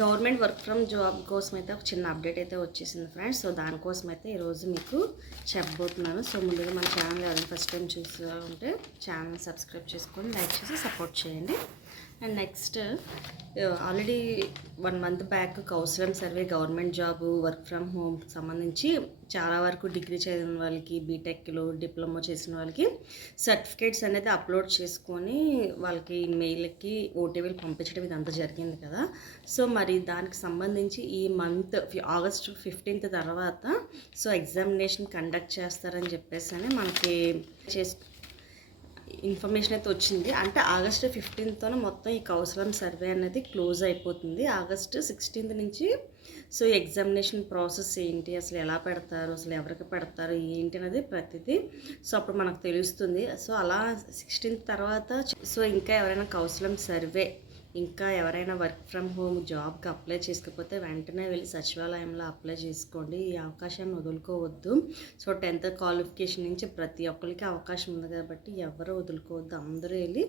Government work from job కోసం అయితే ఒక చిన్న అప్డేట్ అయితే వచ్చేసింది ఫ్రెండ్స్. సో దానికోసం అయితే ఈరోజు మీకు చెప్పబోతున్నాను. సో ముందుగా మన ఛానల్ ఎవరైనా ఫస్ట్ టైం చూస్తూ ఉంటే ఛానల్ సబ్స్క్రైబ్ చేసుకొని లైక్ చేసి సపోర్ట్ చేయండి. And next already one month back Kaushalam survey government job work from home సంబంధించి చాలా వరకు డిగ్రీ చదివిన వాళ్ళకి బీటెక్లో డిప్లొమా చేసిన వాళ్ళకి సర్టిఫికేట్స్ అనేది అప్లోడ్ చేసుకొని వాళ్ళకి మెయిల్కి ఓటీపీలు పంపించడం ఇదంతా జరిగింది కదా. సో మరి దానికి సంబంధించి ఈ మంత్ ఆగస్ట్ ఫిఫ్టీన్త్ తర్వాత సో ఎగ్జామినేషన్ కండక్ట్ చేస్తారని చెప్పేసి అని మనకి చేసు ఇన్ఫర్మేషన్ అయితే వచ్చింది. అంటే ఆగస్ట్ ఫిఫ్టీన్త్తో మొత్తం ఈ కౌసలం సర్వే అనేది క్లోజ్ అయిపోతుంది. ఆగస్ట్ సిక్స్టీన్త్ నుంచి సో ఎగ్జామినేషన్ ప్రాసెస్ ఏంటి? అసలు ఎలా పెడతారు? అసలు ఎవరికి పెడతారు? ఏంటి అనేది ప్రతిదీ సో అప్పుడు మనకు తెలుస్తుంది. సో అలా సిక్స్టీన్త్ తర్వాత సో ఇంకా ఎవరైనా కౌసలం సర్వే ఇంకా ఎవరైనా వర్క్ ఫ్రమ్ హోమ్ జాబ్కి అప్లై చేసుకోకపోతే వెంటనే వెళ్ళి సచివాలయంలో అప్లై చేసుకోండి. ఈ అవకాశాన్ని వదులుకోవద్దు. సో టెన్త్ క్వాలిఫికేషన్ నుంచి ప్రతి ఒక్కరికి అవకాశం ఉంది కాబట్టి ఎవరు వదులుకోవద్దు. అందరూ వెళ్ళి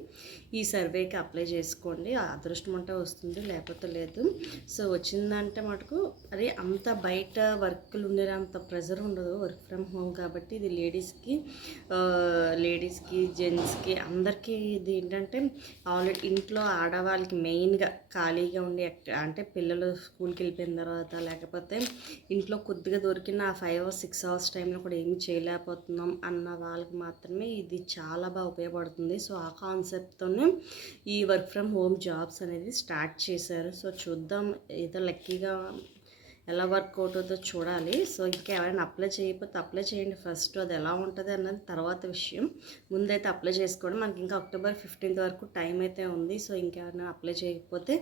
ఈ సర్వేకి అప్లై చేసుకోండి. అదృష్టం అంటే వస్తుంది లేకపోతే లేదు. సో వచ్చిందంటే మటుకు అదే అంత బయట వర్క్లు ఉండేంత ప్రెజర్ ఉండదు వర్క్ ఫ్రమ్ హోమ్ కాబట్టి ఇది లేడీస్కి లేడీస్కి జెంట్స్కి అందరికీ ఇది ఏంటంటే ఆల్రెడీ ఇంట్లో ఆడవాళ్ళకి మెయిన్గా ఖాళీగా ఉండి అంటే పిల్లలు స్కూల్కి వెళ్ళిపోయిన తర్వాత లేకపోతే ఇంట్లో కొద్దిగా దొరికిన ఆ ఫైవ్ అవర్స్ సిక్స్ అవర్స్ టైంలో కూడా ఏమి చేయలేకపోతున్నాం అన్న వాళ్ళకి మాత్రమే ఇది చాలా బాగా ఉపయోగపడుతుంది. సో ఆ కాన్సెప్ట్తోనే ఈ వర్క్ ఫ్రమ్ హోమ్ జాబ్స్ అనేది స్టార్ట్ చేశారు. సో చూద్దాం ఏదో లక్కీగా ఎలా వర్క్ అవుతుందో చూడాలి. సో ఇంకా ఎవరైనా అప్లై చేయకపోతే అప్లై చేయండి. ఫస్ట్ అది ఎలా ఉంటుంది అన్నది తర్వాత విషయం. ముందైతే అప్లై చేసుకోవడం. మనకి ఇంకా అక్టోబర్ ఫిఫ్టీన్త్ వరకు టైం అయితే ఉంది. సో ఇంకెవరైనా అప్లై చేయకపోతే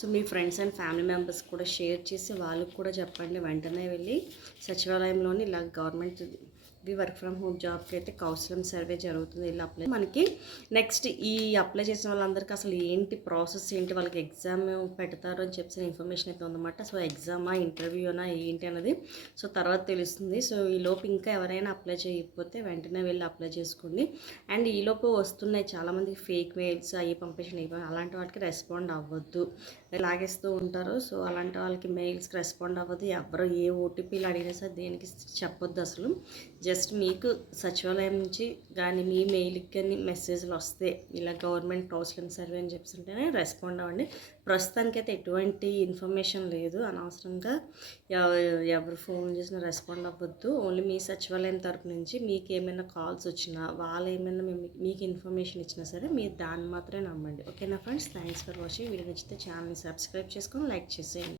సో మీ ఫ్రెండ్స్ అండ్ ఫ్యామిలీ మెంబర్స్ కూడా షేర్ చేసి వాళ్ళకి కూడా చెప్పండి. వెంటనే వెళ్ళి సచివాలయంలోని ఇలా గవర్నమెంట్ వి వర్క్ ఫ్రమ్ హోమ్ జాబ్కి అయితే కౌన్సిలింగ్ సర్వే జరుగుతుంది వెళ్ళి అప్లై మనకి. నెక్స్ట్ ఈ అప్లై చేసిన వాళ్ళందరికీ అసలు ఏంటి ప్రాసెస్ ఏంటి వాళ్ళకి ఎగ్జామ్ పెడతారు అని చెప్పిన ఇన్ఫర్మేషన్ అయితే ఉందన్నమాట. సో ఎగ్జామా ఇంటర్వ్యూనా ఏంటి అనేది సో తర్వాత తెలుస్తుంది. సో ఈ లోపు ఇంకా ఎవరైనా అప్లై చేయకపోతే వెంటనే వెళ్ళి అప్లై చేసుకోండి. అండ్ ఈలోపు వస్తున్నాయి చాలామంది ఫేక్ మెయిల్స్ అవి పంపించిన అలాంటి వాటికి రెస్పాండ్ అవ్వద్దు. లాగేస్తూ ఉంటారు. సో అలాంటి వాళ్ళకి మెయిల్స్కి రెస్పాండ్ అవ్వదు. ఎవరు ఏ ఓటీపీలు అడిగినా సరే దేనికి చెప్పొద్దు అసలు. జస్ట్ జస్ట్ మీకు సచివాలయం నుంచి కానీ మీ మెయిల్కి కానీ మెసేజ్లు వస్తే ఇలా గవర్నమెంట్ కౌన్సిలింగ్ సర్వే అని చెప్తుంటేనే రెస్పాండ్ అవ్వండి. ప్రస్తుతానికైతే ఎటువంటి ఇన్ఫర్మేషన్ లేదు. అనవసరంగా ఎవ- ఎవరు ఫోన్ చేసినా రెస్పాండ్ అవ్వద్దు. ఓన్లీ మీ సచివాలయం తరపు నుంచి మీకు ఏమైనా కాల్స్ వచ్చినా వాళ్ళు ఏమైనా మీకు ఇన్ఫర్మేషన్ ఇచ్చినా సరే మీరు దాన్ని మాత్రమే నమ్మండి. ఓకేనా friends? Thanks for watching. Video నచ్చితే ఛానల్ని సబ్స్క్రైబ్ చేసుకొని లైక్ చేసేయండి.